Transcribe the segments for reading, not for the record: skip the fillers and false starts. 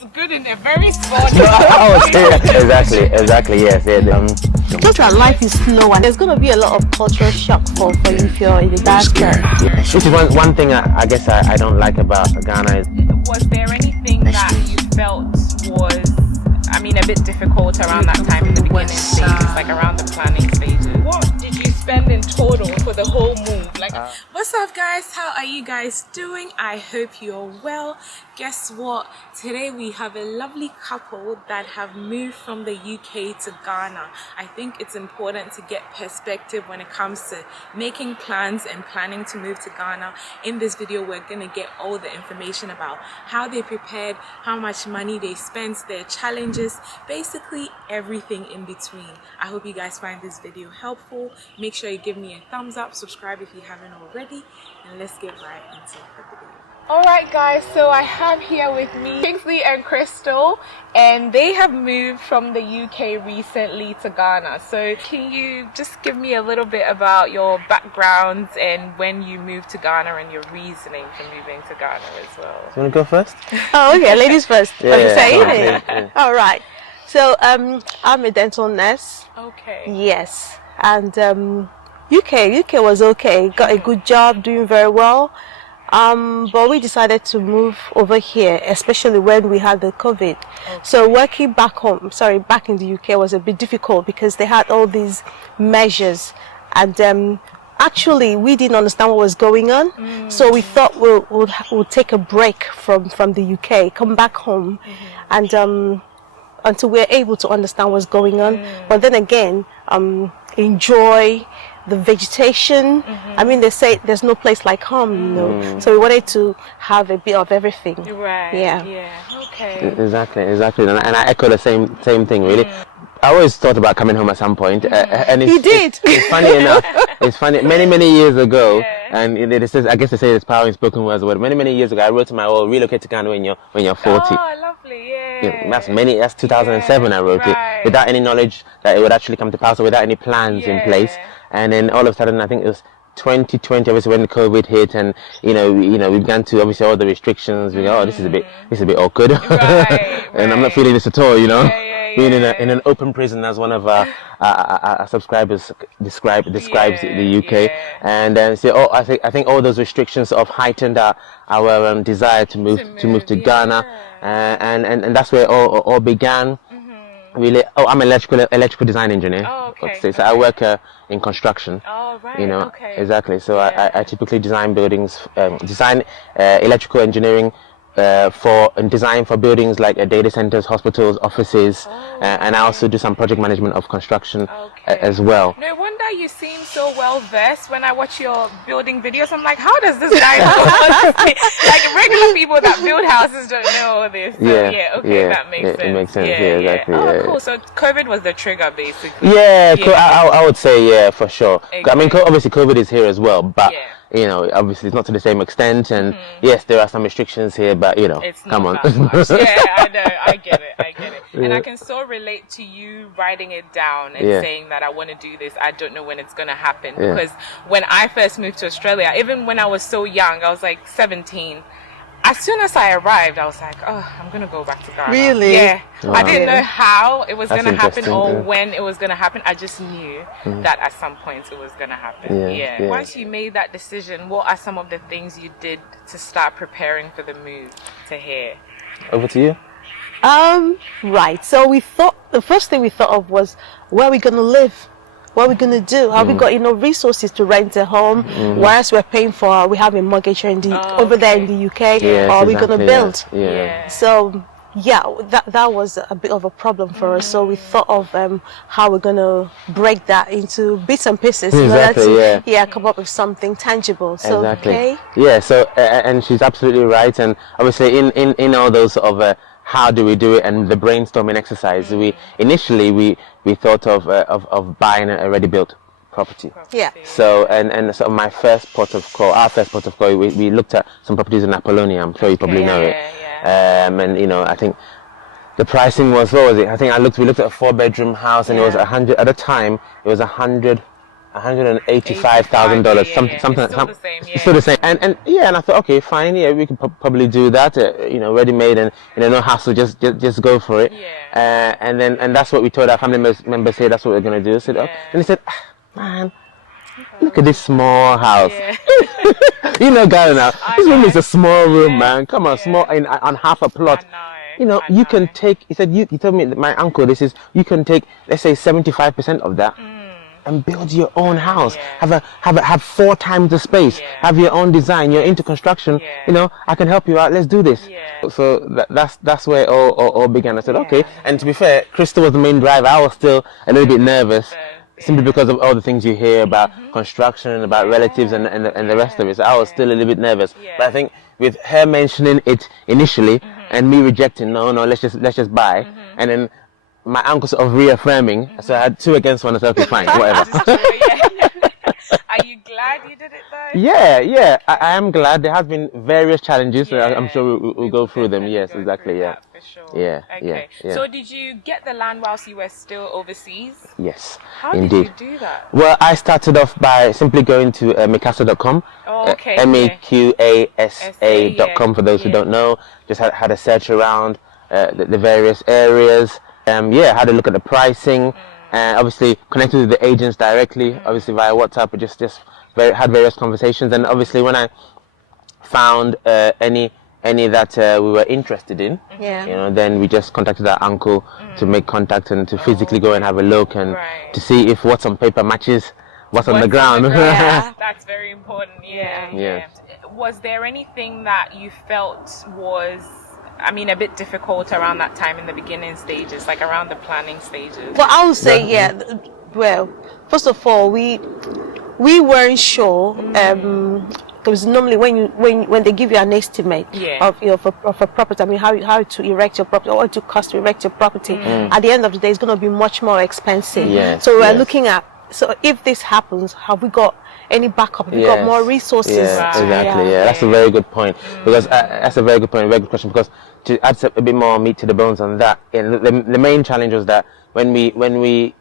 That's good in a very small. exactly. Yes. Just that life is slow, and there's going to be a lot of cultural shock for you if you're in the diaspora. Which is one thing I guess I don't like about Ghana. Was there anything that you felt was, a bit difficult around that time in the beginning stages, like around the planning stages? What did you spend in total for the whole move? What's up, guys? How are you guys doing? I hope you're well. Guess what? Today we have a lovely couple that have moved from the UK to Ghana. I think it's important to get perspective when it comes to making plans and planning to move to Ghana. In this video, we're going to get all the information about how they prepared, how much money they spent, their challenges, basically everything in between. I hope you guys find this video helpful. Make sure you give me a thumbs up, subscribe if you haven't already, and let's get right into the video. Alright guys, so I have here with me Kingsley and Crystal, and they have moved from the UK recently to Ghana. So can you just give me a little bit about your backgrounds and when you moved to Ghana and your reasoning for moving to Ghana as well? You want to go first? Oh, okay, ladies first. Yeah. All right. So I'm a dental nurse. Okay. Yes, and UK was okay. Got a good job, doing very well. But we decided to move over here, especially when we had the COVID. Okay. So working back in the UK was a bit difficult because they had all these measures, and actually we didn't understand what was going on. So we thought we'll take a break from the UK, come back home, and until we're able to understand what's going on. But then again, enjoy the vegetation. They say there's no place like home, So we wanted to have a bit of everything. Right. Yeah. Okay. Exactly. And I echo the same thing, really. I always thought about coming home at some point, and it's funny enough. It's funny. Many years ago, and it says, I guess they say it's power in spoken words. But many years ago, I wrote to my relocate to Ghana when you're 40. Oh, lovely. Yeah. That's 2007. I wrote it without any knowledge that it would actually come to pass, or without any plans in place. And then all of a sudden, I think it was 2020, obviously when the COVID hit, and we began to obviously all the restrictions. We go, oh, this is a bit awkward, and I'm not feeling this at all, Being in an open prison, as one of our subscribers describes the UK, and I think all those restrictions sort of heightened our desire to move to Ghana, and that's where it all began. Really, I'm an electrical design engineer. Oh, okay. So I work in construction. Oh, right. Okay. Exactly. So I typically design buildings, electrical engineering and design for buildings like data centers, hospitals, offices, and I also do some project management of construction as well. No wonder you seem so well versed. When I watch your building videos, I'm like, how does this guy know? Like regular people that build houses don't know all this. So, that makes sense. It makes sense. Exactly. Oh, cool. So COVID was the trigger, basically. I would say for sure. Exactly. Obviously COVID is here as well, but obviously it's not to the same extent, and yes, there are some restrictions here, but it's come on. I know, I get it. And I can so relate to you writing it down and saying that I want to do this. I don't know when it's going to happen, because when I first moved to Australia, even when I was so young, I was like 17. As soon as I arrived, I was like, oh, I'm going to go back to Ghana. Really? Yeah. Wow. I didn't know how it was going to happen or Yeah. when it was going to happen. I just knew that at some point it was going to happen. Yeah. Once you made that decision, what are some of the things you did to start preparing for the move to here? Over to you. Right. So the first thing we thought of was, where are we going to live? What are we going to do? Have we got enough resources to rent a home? Whereas we have a mortgage over there in the UK, or are we going to build? So that was a bit of a problem for us. So we thought of how we're going to break that into bits and pieces in order to come up with something tangible. So So and she's absolutely right. And obviously in all those sort of how do we do it, and the brainstorming exercise, we initially thought of buying a ready built property. So and sort of our first port of call, we looked at some properties in Apollonia. I'm sure you probably know it. And I think the pricing was, what was it? I think we looked at a 4-bedroom house, and it was 100 at the time. It was 100 $185,000, something. It's still the same, It's still the same. And I thought, okay, fine, yeah, we could probably do that, ready made, and no hassle, just go for it. Yeah. And that's what we told our family members here. That's what we're gonna do. I said, okay. And they said, man, look at this small house. Yeah. Ghana now. This room is a small room, man. Come on, small on half a plot. You can take. He said, he told me, my uncle, you can take, let's say 75% of that. And build your own house. Have 4 times the space. Have your own design. You're into construction. I can help you out. Let's do this. So that's where it all began. I said, okay. And to be fair, Crystal was the main driver. I was still a little bit nervous, simply because of all the things you hear about construction, about relatives, and the rest of it. So I was still a little bit nervous. But I think with her mentioning it initially and me rejecting, no, let's just buy, and then my uncle sort of reaffirming, so I had 2 against 1. I said, okay, fine, whatever. Are you glad you did it though? Yeah, I am glad. There has been various challenges, so I'm sure we'll go through them. Yes, exactly. Yeah. For sure. Yeah. Okay. Yeah. So did you get the land whilst you were still overseas? Yes. How indeed. did you do that? Well, I started off by simply going to Micasa.com. Oh, okay. MEQASA.com for those who don't know. Just had a search around the various areas. Had a look at the pricing, and obviously connected with the agents directly, obviously via WhatsApp. We just had various conversations, and obviously when I found any that we were interested in, then we just contacted our uncle to make contact and to physically go and have a look and to see if what's on paper matches what's on the ground. Yeah, that's very important. Yeah. Was there anything that you felt was, a bit difficult around that time in the beginning stages, like around the planning stages? Well, I would say, well, first of all, we weren't sure, because normally when they give you an estimate of a property, how to erect your property, or what it costs to erect your property, at the end of the day, it's going to be much more expensive. So we're looking at, so if this happens, have we got any backup? Have we got more resources? Exactly. That's a very good point, because that's a very good point, a very good question, because to add a bit more meat to the bones on that, the main challenge was that when we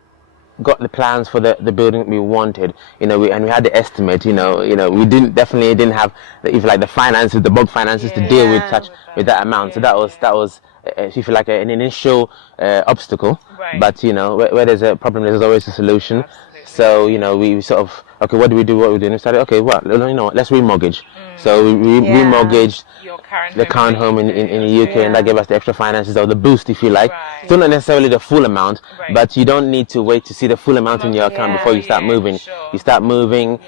got the plans for the building we wanted, and we had the estimate, we definitely didn't have the finances, the bulk finances to deal with that amount. So that was if you feel like an initial obstacle, but where there's a problem, there's always a solution. Absolutely. So we sort of, okay, what do we do? What we do? And we started, okay, well, let's remortgage. So we remortgaged the current home in the UK, and that gave us the extra finances, or the boost, if you like. Still not necessarily the full amount, but you don't need to wait to see the full amount in your account before you start moving. You start moving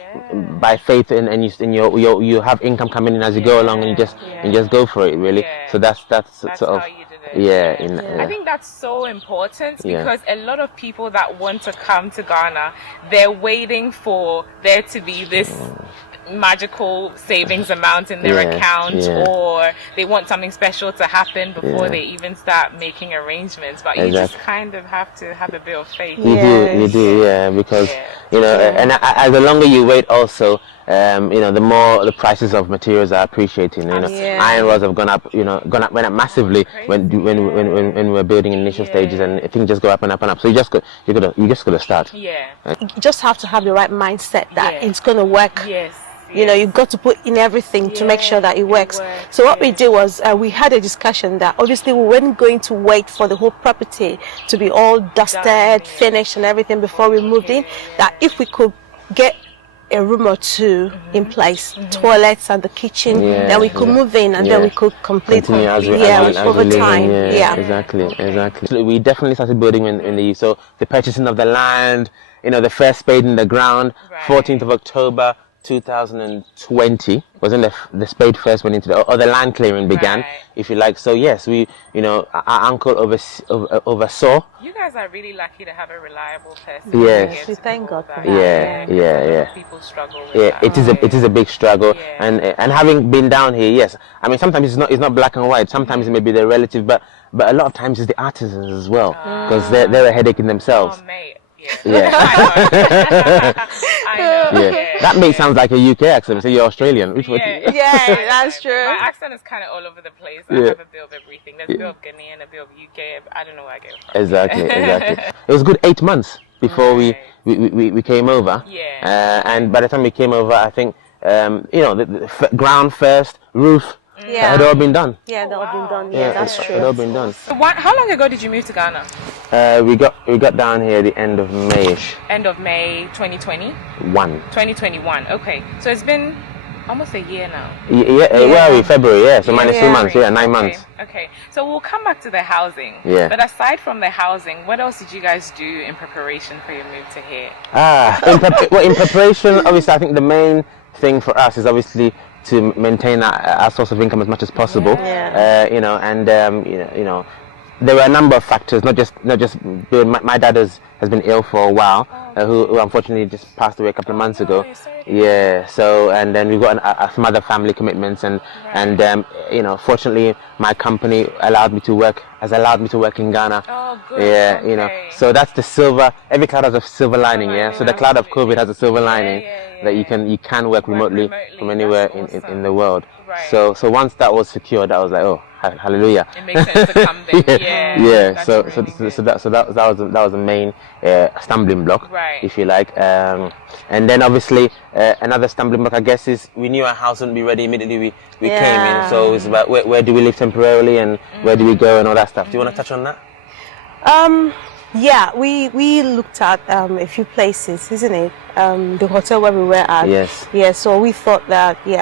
by faith, and you have income coming in as you go along, and you just go for it, really. So that's sort of. I think that's so important, because a lot of people that want to come to Ghana, they're waiting for there to be this magical savings amount in their account, or they want something special to happen before they even start making arrangements. But you just kind of have to have a bit of faith. You do, because and the longer you wait, also the more the prices of materials are appreciating. Iron rods have gone up massively when we were building in initial stages, and things just go up and up and up. So you just got to start. You just have to have the right mindset that it's going to work. You've got to put in everything to make sure that it works. So what we did was we had a discussion that obviously we weren't going to wait for the whole property to be all dusted, finished and everything before we moved in. That if we could get a room or 2 in place, toilets and the kitchen, then we could move in, and then we could complete over time. Exactly. We definitely started building in the so the purchasing of the land, the first spade in the ground, 14th of October 2020 was when the spade first went into the land clearing began, if you like. So yes, we our uncle oversaw. You guys are really lucky to have a reliable person. Yes, we thank God for that. People struggle with that. It is a big struggle, and having been down here, yes, sometimes it's not black and white. Sometimes it may be the relative, but a lot of times it's the artisans as well, because they're a headache in themselves. Oh, mate. I know. That may sound like a UK accent. So you're Australian. That's true. My accent is kind of all over the place. I have a bit of everything. There's a bit of Ghanaian, a bit of UK. I don't know where I get it from. Exactly. It was a good 8 months. before we came over. Yeah. And by the time we came over, I think the ground first, roof. Yeah. Had all been done. Yeah, that all been done. Yeah, that's true. Had all been done. So how long ago did you move to Ghana? We got down here at the end of May-ish. End of May 2020? 2021. Okay. So it's been almost a year now. Where are we? February, yeah. So minus 2 months, 9 months. Okay. So we'll come back to the housing. Yeah. But aside from the housing, what else did you guys do in preparation for your move to here? In preparation, obviously, I think the main thing for us is obviously to maintain our source of income as much as possible. There were a number of factors, not just my dad has been ill for a while, who unfortunately just passed away a couple of months ago. Yeah, so and then we've got some other family commitments, and fortunately my company allowed me to work in Ghana. Oh, good. Yeah, Okay. so that's the silver. Every cloud has a silver lining. Yeah, so the cloud of COVID has a silver lining that you can work remotely from anywhere in the world. Right. So once that was secured, I was like, oh, hallelujah. It makes sense to come then. Yeah. So that was the main stumbling block, if you like. And then obviously another stumbling block, I guess, is we knew our house wouldn't be ready immediately we came in. So it's about where do we live temporarily and where do we go and all that stuff. Do you want to touch on that? Yeah, we looked at a few places, isn't it? The hotel where we were at. Yes. Yeah, so we thought that we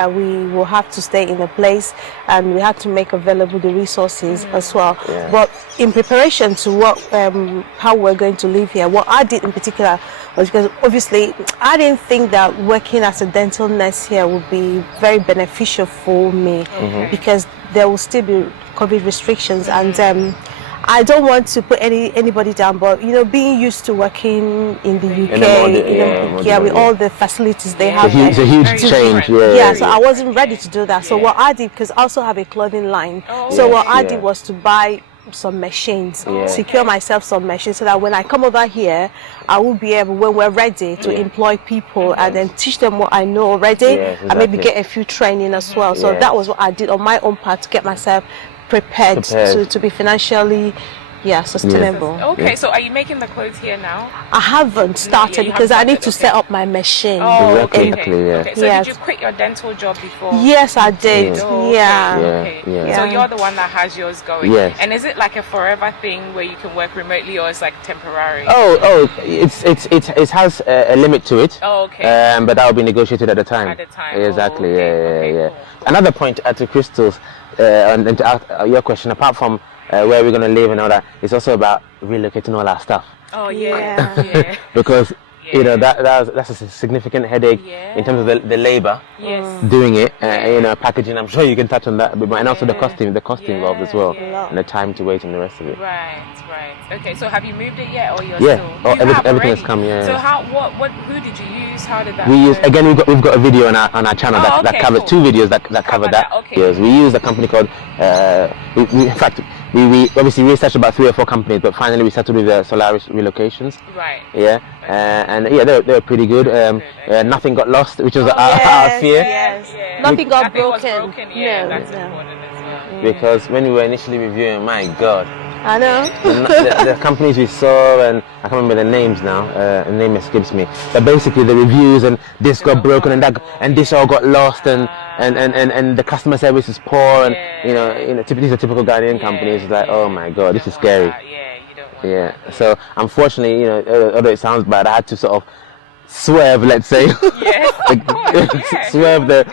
will have to stay in a place, and we had to make available the resources as well. Yeah. But in preparation to how we're going to live here, what I did in particular was, because obviously I didn't think that working as a dental nurse here would be very beneficial for me, because there will still be COVID restrictions, and I don't want to put anybody down, but being used to working in the UK, with all the facilities they have, it's a huge change. So I wasn't ready to do that. So what I did, because I also have a clothing line, what I did was to buy some machines, secure myself some machines, so that when I come over here, I will be able, when we're ready, to employ people and then teach them what I know already, and maybe get a few training as well. So that was what I did on my own part to get myself prepared. To be financially sustainable. Okay, so are you making the clothes here now? I haven't started because I need to set up my machine. Okay. So Yes. did you quit your dental job before? Yes, I did. Okay. So you're the one that has yours going. Yes. And is it like a forever thing where you can work remotely, or it's like temporary? It has a limit to it. Oh, okay. But that will be negotiated at the time. At the time. Exactly. Cool. Another point to Crystal's and to your question, apart from where we're going to live and all that, it's also about relocating all our stuff. Oh yeah. Because that's a significant headache in terms of the labor doing it. Packaging. I'm sure you can touch on that a bit more, and also the cost involved as well, and the time to wait and the rest of it. Right. Okay, so have you moved it yet, or you're still? Everything has come. So who did you use? How did that? We've got a video on our channel that covers two videos that cover that. Okay. Yes, we used a company called. In fact, we obviously researched about 3 or 4 companies, but finally we settled with Solaris Relocations. Right. Yeah. And they were pretty good. Nothing got lost, which was our fear. Yes. Nothing got broken. Yeah, that's important as well. Because when we were initially reviewing, my God. I know. the companies we saw, and I can't remember the names now. The name escapes me. But basically, the reviews and this got broken and this all got lost, and the customer service is poor, and these are typical Ghanaian companies. It's like, oh my God, this is scary. Yeah. So unfortunately, although it sounds bad, I had to sort of swerve, let's say, swerve the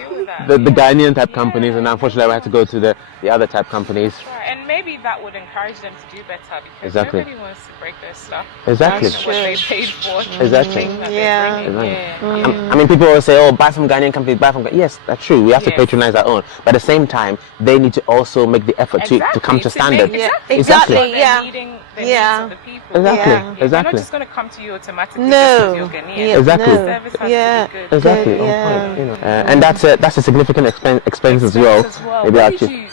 Ghanaian type companies, and unfortunately I had to go to the other type companies. And maybe that would encourage them to do better, because nobody wants to break their stuff. Exactly. That's what they paid for. Exactly. Yeah. I mean, people always say, "Oh, buy from Ghanaian companies, buy from." Yes, that's true. We have to patronize our own, but at the same time, they need to also make the effort to come to standard. Exactly. The needs of the people. Exactly. They're not just going to come to you automatically. No. Because you're Ghanaian. Exactly. The service has to be good. Exactly. And that's a significant expense as well.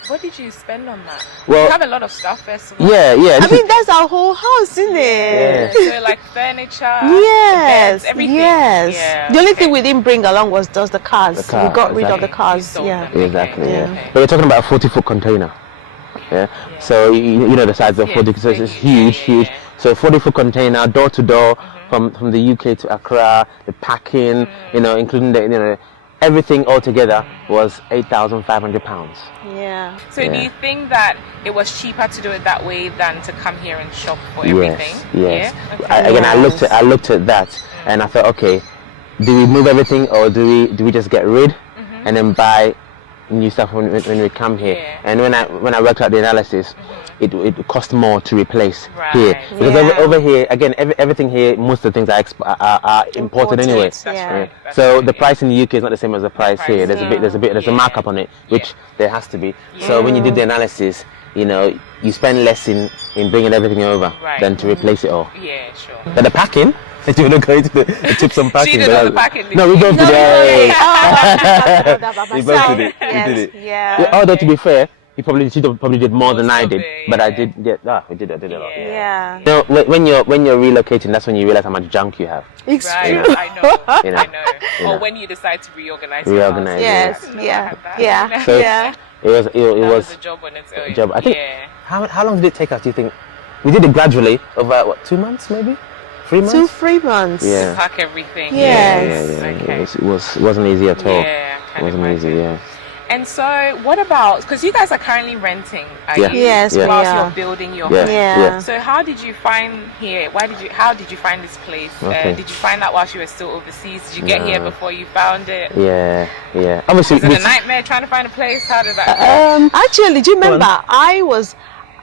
What did you spend on that? Well, you have a lot of stuff, first of all. Yeah. I mean, that's our whole house, isn't it? So like furniture, yes, beds, everything. Yes. Yeah, the only thing we didn't bring along was just the cars. We got rid of the cars. Exactly. But we're talking about a 40-foot container. So you know the size of 40, so it's huge. So 40-foot container, door to door, from the UK to Accra, the packing, you know, including the everything altogether was £8,500. Yeah. So do you think that it was cheaper to do it that way than to come here and shop for everything? Yes. Yeah? Okay. Again, I looked at that and I thought, okay, do we move everything or do we just get rid and then buy new stuff when we come here? Yeah. And when I worked out the analysis, it cost more to replace here because Yeah. over here again everything here, most of the things are imported anyway. That's right. That's So right, the price in the UK is not the same as the price here. There's a markup on it, which there has to be. So when you did the analysis, you know, you spend less in bringing everything over than to replace it all. Yeah, sure. But the packing, if you want to go into the tips on packing, She did all the packing. no, we both did it. We both did it. Yes, We did it. yeah. Although to be fair, she probably did more than I of did, it, but I yeah. did. Yeah, I did a lot. Yeah. You know, when you're relocating, that's when you realize how much junk you have. It's Right, true. I know. You know. I know. You Or know. when you decide to reorganize. Reorganize, your house. Yes, I've never yeah, had that. yeah, So yeah. it was That was a job on its own. job. I think. Yeah. How long did it take us? Do you think? We did it gradually over what, 2 months, maybe 3 months. 2-3 months. Yeah. Pack everything. Yes. Yeah. Okay. It wasn't easy at all. Yeah, It wasn't easy. Yeah. And so, what about, because you guys are currently renting, are Yeah. you? Yes, Yeah. we Whilst are. you're building your Yeah. home. Yeah. So how did you find here? How did you find this place? Okay. Did you find that whilst you were still overseas? Did you get here No. before you found it? Yeah. Obviously, Was it a nightmare trying to find a place? How did that go? Actually, do you Go on. remember?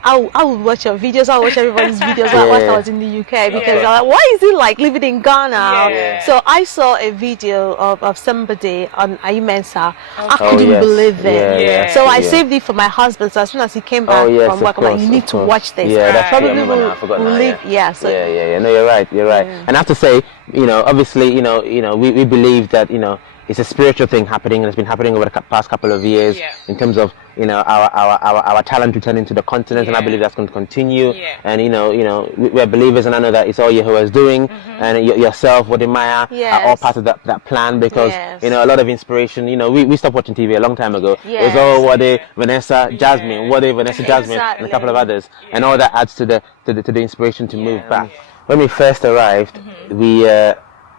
I would watch your videos. I would watch everybody's videos whilst I was in the UK because I'm like, why is it like living in Ghana? Yeah. So I saw a video of somebody on Imensa. I Oh, couldn't yes. believe it. Yeah. So I Yeah. saved it for my husband. So as soon as he came back Oh yes, from work, of I'm course, like, you need of to course. watch this. Yeah, that's Probably true. I remember will now. I forgot now. live. Yeah. So Yeah. No, you're right. And I have to say, you know, obviously, you know, we believe that, you know, it's a spiritual thing happening, and it's been happening over the past couple of years in terms of, you know, our talent returning to the continent, and I believe that's going to continue. Yeah. And you know, we're believers, and I know that it's all Yahuwah's doing, and yourself, Wadimaya, are all part of that plan because you know, a lot of inspiration. You know, we stopped watching TV a long time ago. It was all Wade, Vanessa, Jasmine, Wade, Vanessa, Jasmine, and a couple of others, and all that adds to the inspiration to move back. When we first arrived, we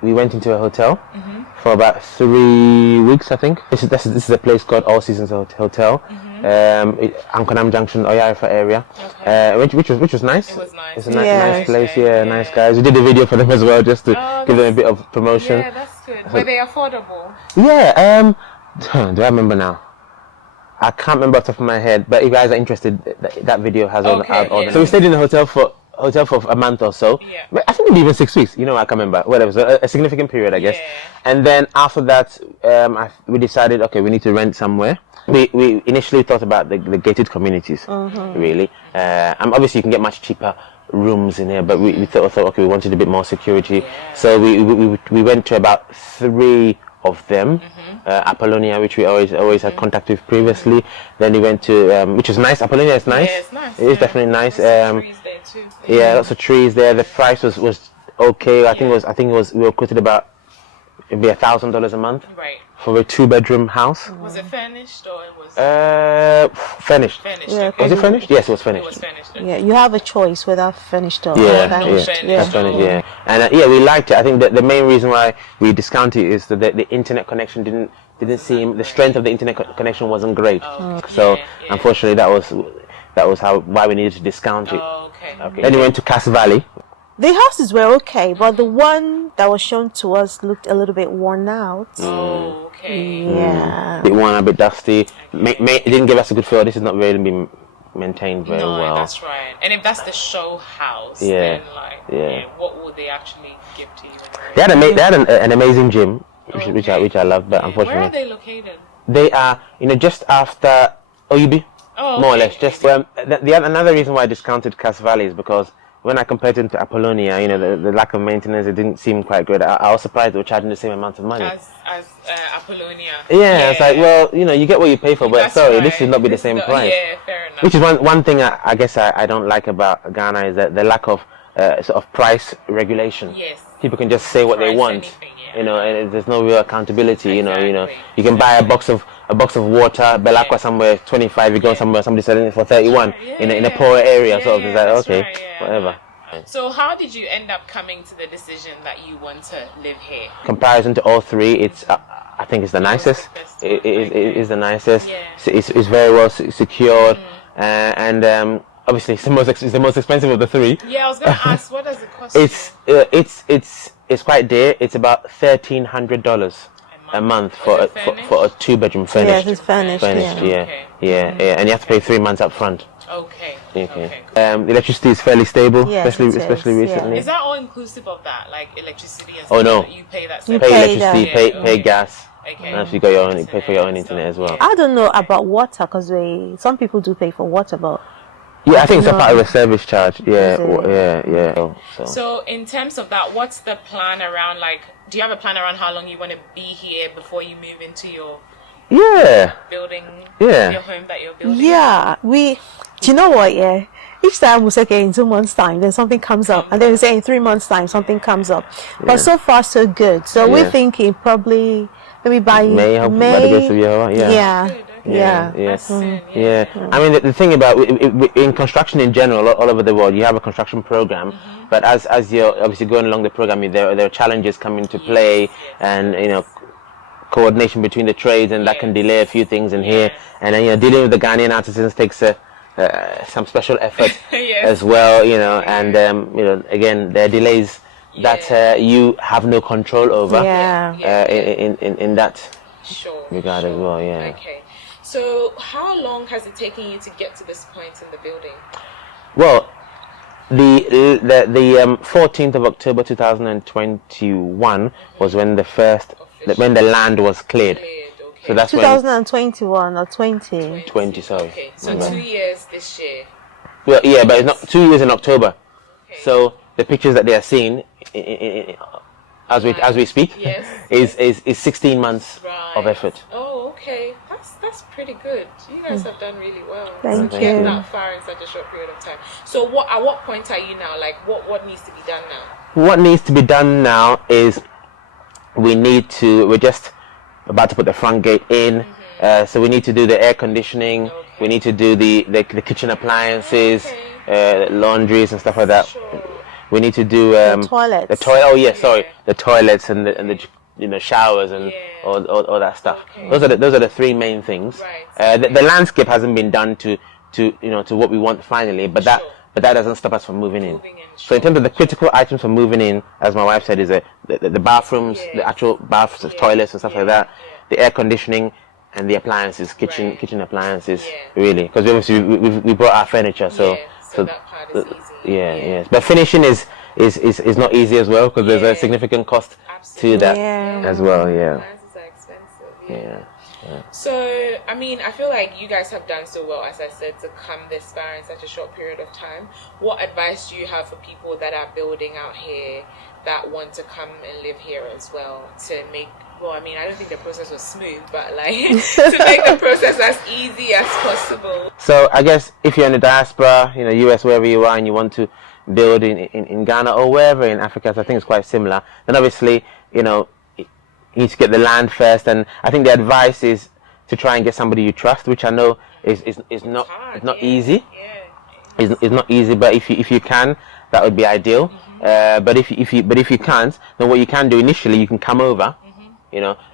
went into a hotel for about 3 weeks, I think. This is a place called All Seasons Hotel, Ankonam Junction, Oyarifa area, which was nice. It was nice. It's a nice place, nice guys. We did a video for them as well, just to give them a bit of promotion. Yeah, that's good. Were they affordable? Yeah. Do I remember now? I can't remember off the top of my head, but if you guys are interested, that video has all the. So we stayed in the hotel for a month or so. Yeah. But I think maybe even 6 weeks. You know, I can't remember. Whatever, so a significant period, I guess. Yeah. And then after that, we decided, okay, we need to rent somewhere. We initially thought about the gated communities, really. Obviously, you can get much cheaper rooms in here, but we thought, okay, we wanted a bit more security. Yeah. So we went to about 3 of them. Apollonia, which we always had contact with previously. Then we went to, which was nice. Apollonia is nice. Yeah, it's nice. It is definitely nice. Trees there too. Yeah, lots of trees there. The price was okay. I think it was we were quoted about maybe $1,000 a month Right. for a 2-bedroom house. Was it furnished or it was Furnished. furnished? Yeah, Okay. Was it furnished? Yes, it was It furnished. was furnished. Okay. yeah, you have a choice whether finished or Yeah, furnished. that's furnished. Yeah, and we liked it. I think that the main reason why we discounted it is that the internet connection didn't seem, the strength of the internet connection wasn't great. So unfortunately, that was why we needed to discount it. Oh, okay. Then we went to Cass Valley. The houses were okay, but the one that was shown to us looked a little bit worn out. Oh, okay. Yeah. A bit worn, a bit dusty. It didn't give us a good feel. This has not really been maintained very No, well. that's right. And if that's the show house, Yeah. then what would they actually give to you? They had an amazing gym, which I love, but Where unfortunately are they located? they are, you know, just after OUB, Oh, more or okay. less. Just another reason why I discounted Cass Valley is because when I compared it to Apollonia, you know, the lack of maintenance, it didn't seem quite good. I was surprised they were charging the same amount of money. As Apollonia. Yeah, it's like, well, you know, you get what you pay for, but That's sorry, right. this should not be the same price. Yeah, fair enough. Which is one thing I guess I don't like about Ghana is that the lack of sort of price regulation. Yes. People can just say what they Price want, anything, yeah. you know, and there's no real accountability. You know, Exactly. you can buy a box of water, Belacqua somewhere 25. You go somewhere, somebody's selling it for 31 in a poorer area. So it's like, okay, whatever. So how did you end up coming to the decision that you want to live here? Comparison to all three, it's I think it's the nicest. It is the nicest. Yeah. It's very well secured, and obviously it's the most expensive of the three. Yeah, I was going to ask, what does it cost? It's quite dear. It's about $1,300 a month for a 2-bedroom furnished. Yes, it's furnished. Yeah. And you have to pay 3 months up front. Okay. The electricity is fairly stable, Yes, especially recently. Yeah. Is that all inclusive of that, like electricity and Oh, stuff? no. You pay that. You Pay pay electricity, that. pay gas. Okay. And if you got your own, you pay for your own internet as well. I don't know about water because some people do pay for water, but Yeah, I think it's a part of a service charge. Yeah, Is it? yeah. So in terms of that, what's the plan around, like, do you have a plan around how long you want to be here before you move into your building, your home that you're building? yeah, do you know what? Yeah, each time we say, okay, in 2 months' time, then something comes up, and then we say in 3 months' time, something comes up. But so far, so good. So we're thinking probably maybe by May. By the grace of Yahweh, Yeah. I mean, the thing about in construction in general, all over the world, you have a construction program, but as you're obviously going along the program, there are challenges come into play, and coordination between the trades, and that can delay a few things in here. And then dealing with the Ghanaian artisans takes some special effort as well, and again, there are delays that you have no control over. In that regard as well. Okay. So how long has it taken you to get to this point in the building? Well, the 14th of October 2021 was when when the land was cleared. So that's 2021 or 20? 20, sorry. Okay, so 2 years this year. Well, yeah, but it's not 2 years in October. Okay. So the pictures that they are seeing as we speak is 16 months of effort. Oh, okay. That's pretty good. You guys have done really well. Thank to you. get that far in such a short period of time. So at what point are you now? Like what needs to be done now? What needs to be done now is we're just about to put the front gate in. So we need to do the air conditioning. Okay. We need to do the kitchen appliances, laundries and stuff like that. Sure. We need to do the toilets. The toilets and the showers and all that stuff. Okay. Those are the three main things. Right. The landscape hasn't been done to what we want finally, but that doesn't stop us from moving in. So in terms of the critical items for moving in, as my wife said, is the bathrooms, the actual baths, toilets and stuff like that, the air conditioning, and the appliances, kitchen appliances, really, because obviously we brought our furniture, so that part is easy. But finishing is not easy as well, because there's a significant cost to that as well. Appliances are expensive. So, I mean, I feel like you guys have done so well, as I said, to come this far in such a short period of time. What advice do you have for people that are building out here that want to come and live here as well, to make, well, I mean, I don't think the process was smooth, but like to make the process as easy as possible? So I guess if you're in the diaspora, US, wherever you are, and you want to build in Ghana or wherever in Africa, so I think it's quite similar, then obviously, you need to get the land first, and I think the advice is to try and get somebody you trust, which I know is not easy. It's not easy, but if you can, that would be ideal. But if you can't, then what you can do initially, you can come over,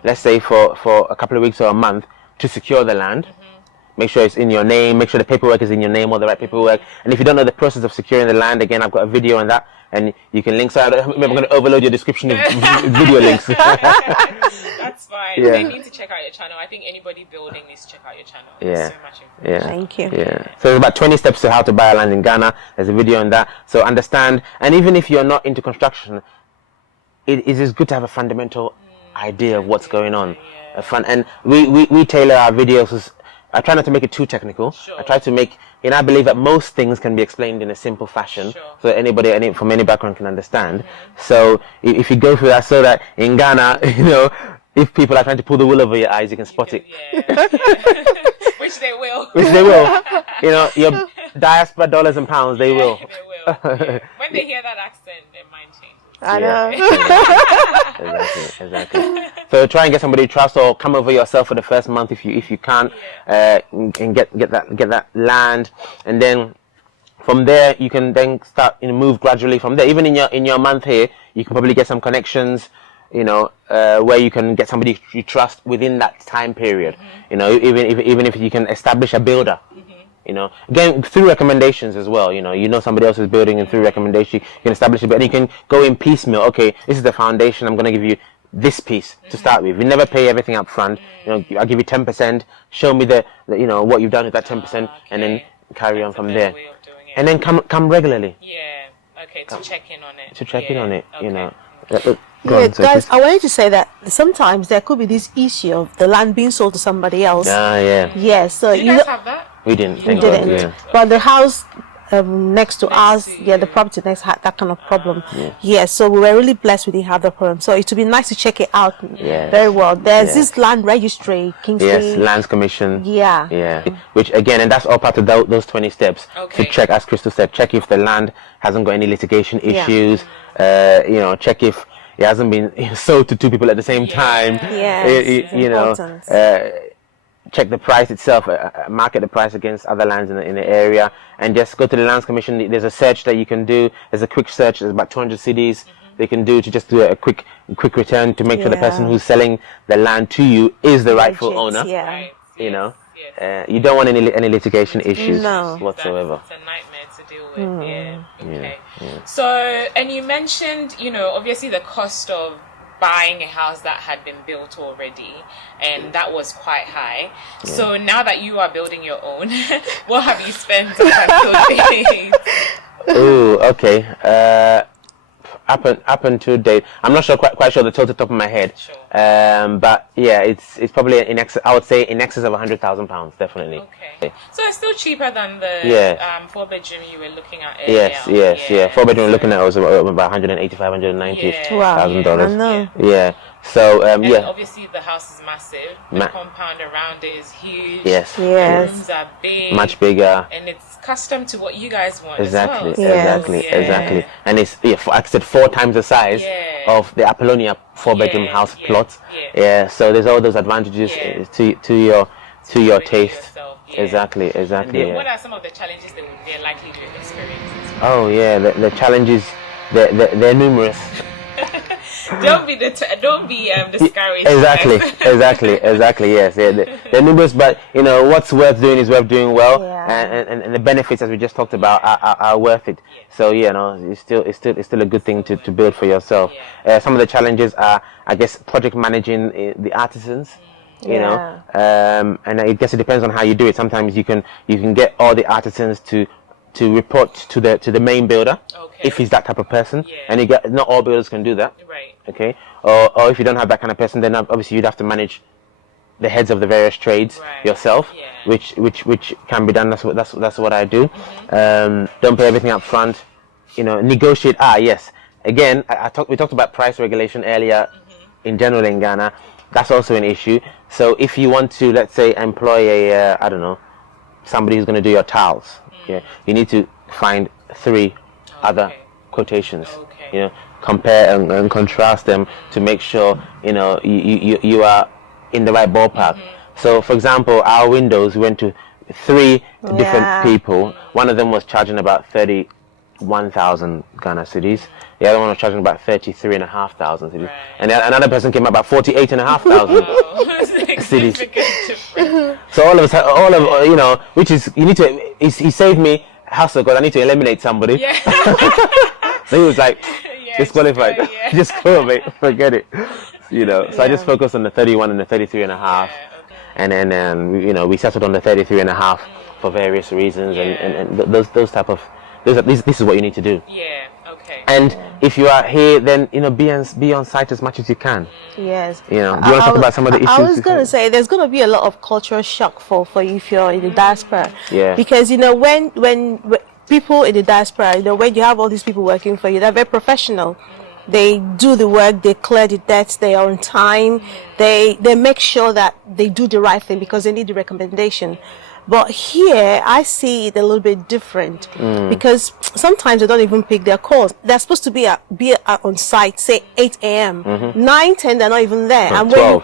let's say for a couple of weeks or a month to secure the land. Make sure it's in your name, make sure the paperwork is in your name, all the right paperwork. And if you don't know the process of securing the land, again, I've got a video on that, and you can link. So I'm going to overload your description of video links. That's fine. Yeah. They need to check out your channel. I think anybody building needs to check out your channel. There's so much information. Thank you. So there's about 20 steps to how to buy a land in Ghana. There's a video on that. So understand, and even if you're not into construction, it is good to have a fundamental idea of what's going on. And we tailor our videos. I try not to make it too technical. I try to make, I believe that most things can be explained in a simple fashion, so anybody from any background can understand. So if you go through that, so that in Ghana, if people are trying to pull the wool over your eyes, you can spot it. Which they will. Your diaspora dollars and pounds, they will. They will. When they hear that accent, their mind changes. I know. Exactly. So try and get somebody you trust, or come over yourself for the first month if you can't, and get that land, and then from there you can then start move gradually from there. Even in your month here, you can probably get some connections, where you can get somebody you trust within that time period. Even if you can establish a builder. Again, through recommendations as well. Somebody else is building, and through recommendation you can establish it, but you can go in piecemeal. Okay, this is the foundation. I'm going to give you this piece to start with. You never pay everything up front. I'll give you 10%. Show me what you've done with that 10%, and then carry on from there. And then come regularly. Yeah. Okay. To check in on it. Guys, I wanted to say that sometimes there could be this issue of the land being sold to somebody else. Yeah. So you guys have that? We didn't. We didn't. But the house next to us, the property next had that kind of problem. So we were really blessed we didn't have that problem. So it would be nice to check it out very well. There's this land registry, Kingsley. Yes, Lands Commission. Yeah. Which again, and that's all part of those 20 steps. Okay. To check, as Crystal said, check if the land hasn't got any litigation issues. Check if it hasn't been sold to two people at the same time. Check the price itself, market the price against other lands in the area, and just go to the Lands Commission. There's a search that you can do. There's a quick search. There's about 200 cities they can do to just do a quick return to make sure the person who's selling the land to you is the rightful owner. Right. You don't want any litigation issues whatsoever. It's a nightmare to deal with. So, and you mentioned, obviously the cost of buying a house that had been built already, and that was quite high. So now that you are building your own, what have you spent until date? Up until date, I'm not quite sure the total top of my head. Sure. But yeah, it's probably in excess. I would say in excess of £100,000, definitely. Okay. So it's still cheaper than the 4-bedroom you were looking at earlier. Yes. 4-bedroom we're looking at was about $185,000, $190,000. Yeah. So and obviously the house is massive. The compound around it is huge. Yes. The rooms are big. Much bigger. And it's custom to what you guys want. Exactly. As well. Exactly. And it's like I said, 4 times the size of the Apollonia 4-bedroom house plot. So there's all those advantages to your taste. Exactly. And what are some of the challenges they're likely to experience? The challenges, they're numerous. Don't be discouraged. Exactly. Yes, they're numerous, but what's worth doing is worth doing well, and the benefits, as we just talked about, are worth it. So it's still a good thing to build for yourself. Some of the challenges are, I guess, project managing the artisans. And I guess it depends on how you do it. Sometimes you can get all the artisans to report to the main builder, if he's that type of person, and not all builders can do that. Right. Okay. Or if you don't have that kind of person, then obviously you'd have to manage the heads of the various trades yourself, which can be done. That's what I do. Don't pay everything up front. Negotiate. Yes. Again, we talked about price regulation earlier. In general in Ghana, that's also an issue. So if you want to, let's say, employ somebody who's going to do your tiles, you need to find 3 other quotations. Compare and contrast them to make sure you are in the right ballpark. So, for example, our windows went to 3 different people. One of them was charging about 31,000 Ghana cedis. The other one was charging about 33,500 cedis, and another person came up about 48,500 cedis. So all of us, which is he saved me house of God. I need to eliminate somebody. So he was like, disqualified. Just go, mate. Forget it. So I just focused on the 31 and the 33.5, and then we settled on the 33.5 for various reasons, and those type of this is what you need to do. And if you are here, then be on site as much as you can. Yes. Do you want to talk about some of the issues? I was going to say there's going to be a lot of cultural shock for you if you're in the diaspora. Because when people in the diaspora, when you have all these people working for you, they're very professional. They do the work, they clear the debts, they are on time, they make sure that they do the right thing because they need the recommendation. But here, I see it a little bit different because sometimes they don't even pick their calls. They're supposed to be on site, say 8 a.m. 9, 10, they're not even there. And 12.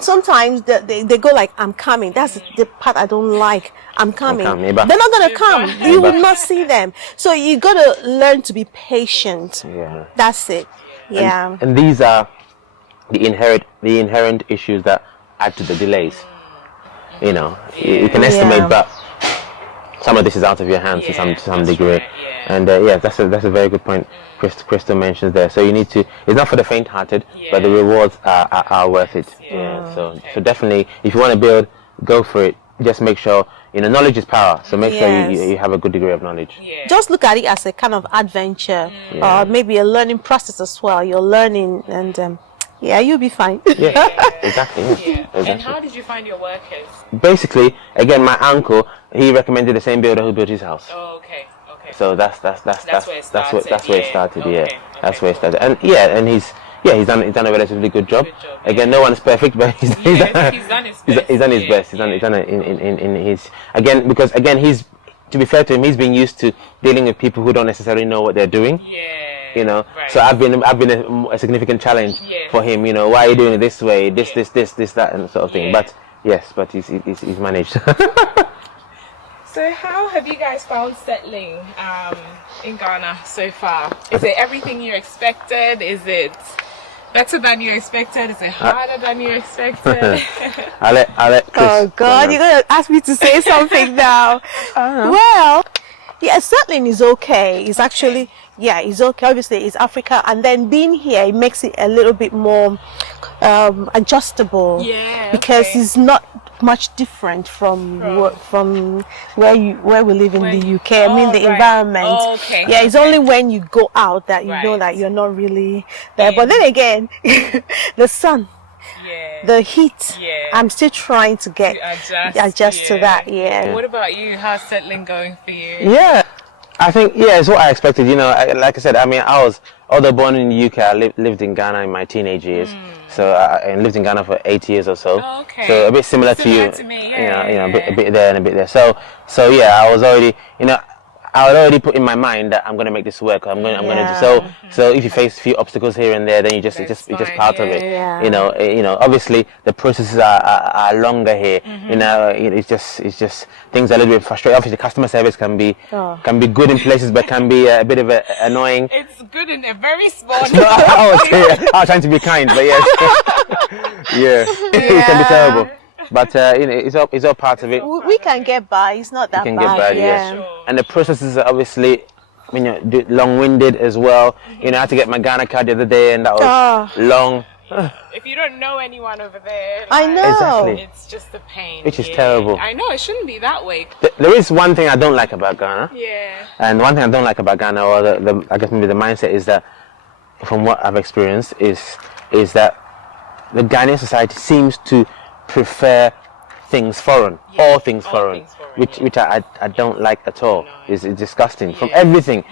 Sometimes they go like, I'm coming. That's the part I don't like. I'm coming. They're not gonna come. You will not see them. So you gotta learn to be patient. Yeah. That's it. Yeah. And these are the inherent issues that add to the delays. You know, you can estimate, but some of this is out of your hands to some degree. Right, and that's a very good point Crystal mentions there. So you need to, it's not for the faint-hearted, but the rewards are worth it. So definitely, if you want to build, go for it. Just make sure, knowledge is power. So make sure you have a good degree of knowledge. Just look at it as a kind of adventure, or maybe a learning process as well. You're learning, and you'll be fine. Exactly. Exactly. And how did you find your workers? Basically, again, my uncle, he recommended the same builder who built his house. Oh, okay. So that's where it started. That's where it started. And he's done a relatively good job. Again, no one is perfect, but he's done his best. He's done his best. He's done it in his, because he's, to be fair to him, he's been used to dealing with people who don't necessarily know what they're doing. So I've been a significant challenge for him. Why are you doing it this way? This, that, and sort of thing. But he's managed. So how have you guys found settling in Ghana so far? Is it everything you expected? Is it better than you expected? Is it harder than you expected? I'll let Chris. Oh God, you're gonna ask me to say something now. Well, settling is okay. It's actually, it's okay. Obviously, it's Africa, and then being here, it makes it a little bit more adjustable. Because it's not much different from where we live in the UK. I mean, the environment. It's only when you go out that you know that you're not really there. But then again, the sun, the heat. I'm still trying to adjust to that. What about you? How's settling going for you? I think it's what I expected. Like I said, although born in the UK, I lived in Ghana in my teenage years. So I lived in Ghana for 8 years or so. So a bit similar to you. To me, a bit there and a bit there. So I was already, I had already put in my mind that I'm going to make this work. I'm going to. So if you face a few obstacles here and there, then it's just part of it. Obviously the processes are longer here. It's just things are a little bit frustrating. Obviously, the customer service can be good in places, but can be a bit of annoying. It's good in a very small. I was trying to be kind, but yes, it can be terrible. But it's all part of it. We can get by. It's not that bad. We can get by, Sure. And the processes are obviously, long-winded as well. I had to get my Ghana card the other day, and that was long. If you don't know anyone over there, I know. Exactly. It's just a pain. Which is terrible. I know, it shouldn't be that way. There is one thing I don't like about Ghana. And one thing I don't like about Ghana, or I guess maybe the mindset, is that, from what I've experienced, is that the Ghanaian society seems to prefer things foreign, all things foreign, which I don't like at all. No, it's disgusting from everything.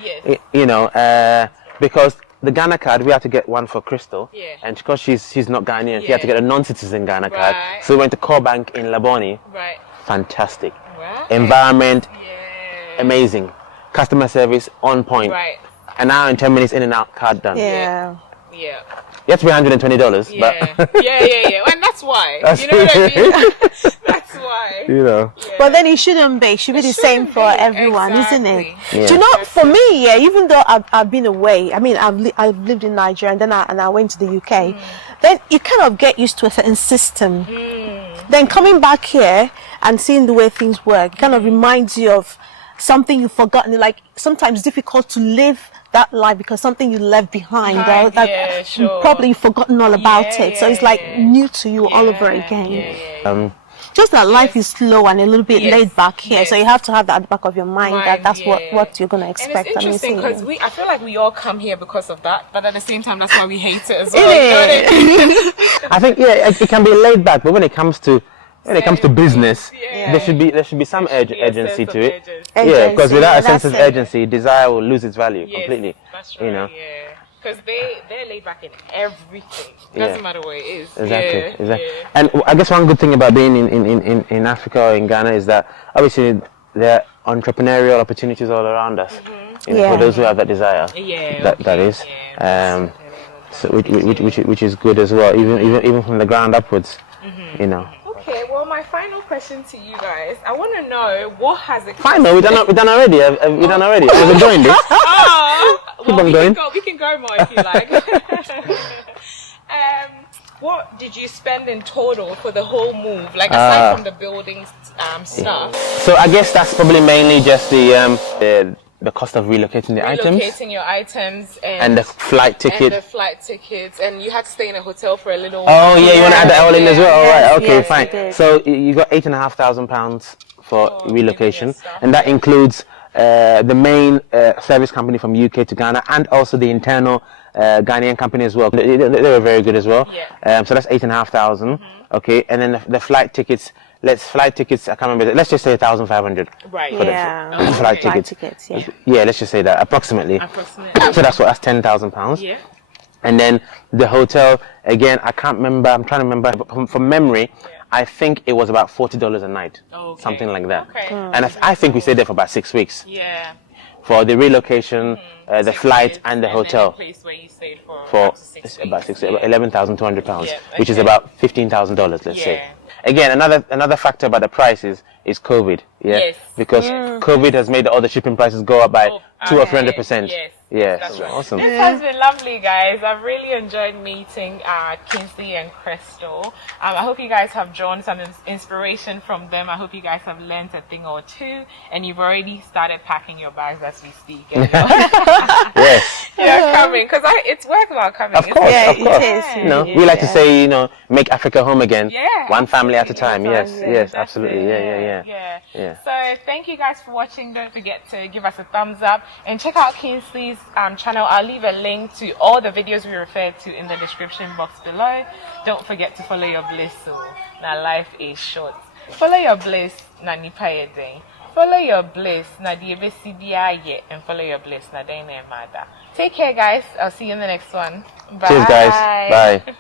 Because the Ghana card, we had to get one for Crystal, and because she's not Ghanaian, she had to get a non-citizen Ghana card. So we went to Core Bank in Laboni. Fantastic. Environment, amazing. Customer service on point. An hour and 10 minutes in and out, card done. You have to pay $120, but and that's why. You know what I mean? That's why. But then it shouldn't be. It should be the same for everyone, isn't it? Do you know? For me, even though I've been away, I mean, I've lived in Nigeria, and then I went to the UK. Then you kind of get used to a certain system. Then coming back here and seeing the way things work kind of reminds you of something you've forgotten. Like sometimes difficult to live that life because something you left behind, probably you've forgotten all about it. So it's like new to you all over again. Just that life is slow and a little bit laid back here, so you have to have that at the back of your mind that's what you're going to expect. And it's interesting because I feel like we all come here because of that, but at the same time, that's why we hate it as well. I think it can be laid back, but when it comes to business, there should be some urgency to it. Because without a sense of urgency, desire will lose its value completely. That's right, because they're laid back in everything. Doesn't matter what it is. Exactly. And I guess one good thing about being in Africa or in Ghana is that obviously there are entrepreneurial opportunities all around us. For those who have that desire. That is. So which is good as well, even from the ground upwards, you know. Okay, well, my final question to you guys, I want to know what has it. Final, we done already. We done already. I was enjoying this. Keep on going. We can go more if you like. What did you spend in total for the whole move, like aside from the building stuff? So I guess that's probably mainly just the cost of relocating the items. Relocating your items and the flight ticket. And the flight tickets, and you had to stay in a hotel for a little while. Oh yeah, you want to add that all in as well? Yes, All right, okay, yes, fine. So you got £8,500 for relocation, and that includes the main service company from UK to Ghana, and also the internal Ghanaian company as well. They were very good as well. Yeah. So that's £8,500. Okay, and then the flight tickets. I can't remember. Let's just say 1,500. Right. For the flight tickets. Yeah. Yeah, let's just say that approximately. So that's £10,000. Yeah. And then the hotel again. I can't remember. I'm trying to remember from memory. Yeah. I think it was about $40 a night, something like that. Okay. And I think we stayed there for about 6 weeks. Yeah. For the relocation, the flight, and the hotel. And the place where you stayed for about £11,200, which is about $15,000. Let's say. Again, another factor about the prices is COVID. Yeah. Yes. Because COVID has made all the shipping prices go up by 200 or 300%. Yes. Yeah, that's right. Awesome. This has been lovely, guys. I've really enjoyed meeting Kingsley and Crystal. I hope you guys have drawn some inspiration from them. I hope you guys have learned a thing or two, and you've already started packing your bags as we speak. And Yes. you're coming, because it's worthwhile coming. Of course, Yeah, of course. it is. You know, we like to say, make Africa home again. Yeah. One family at a time. Yes, That's absolutely. it. Yeah. So thank you guys for watching. Don't forget to give us a thumbs up and check out Kingsley's channel. I'll leave a link to all the videos we referred to in the description box below. Don't forget to follow your bliss. So now life is short. Follow your bliss. Na nipa yedeng. Follow your bliss. Na diebesi biya and follow your bliss. Na dene mada. Take care, guys. I'll see you in the next one. Bye. Cheers, guys. Bye.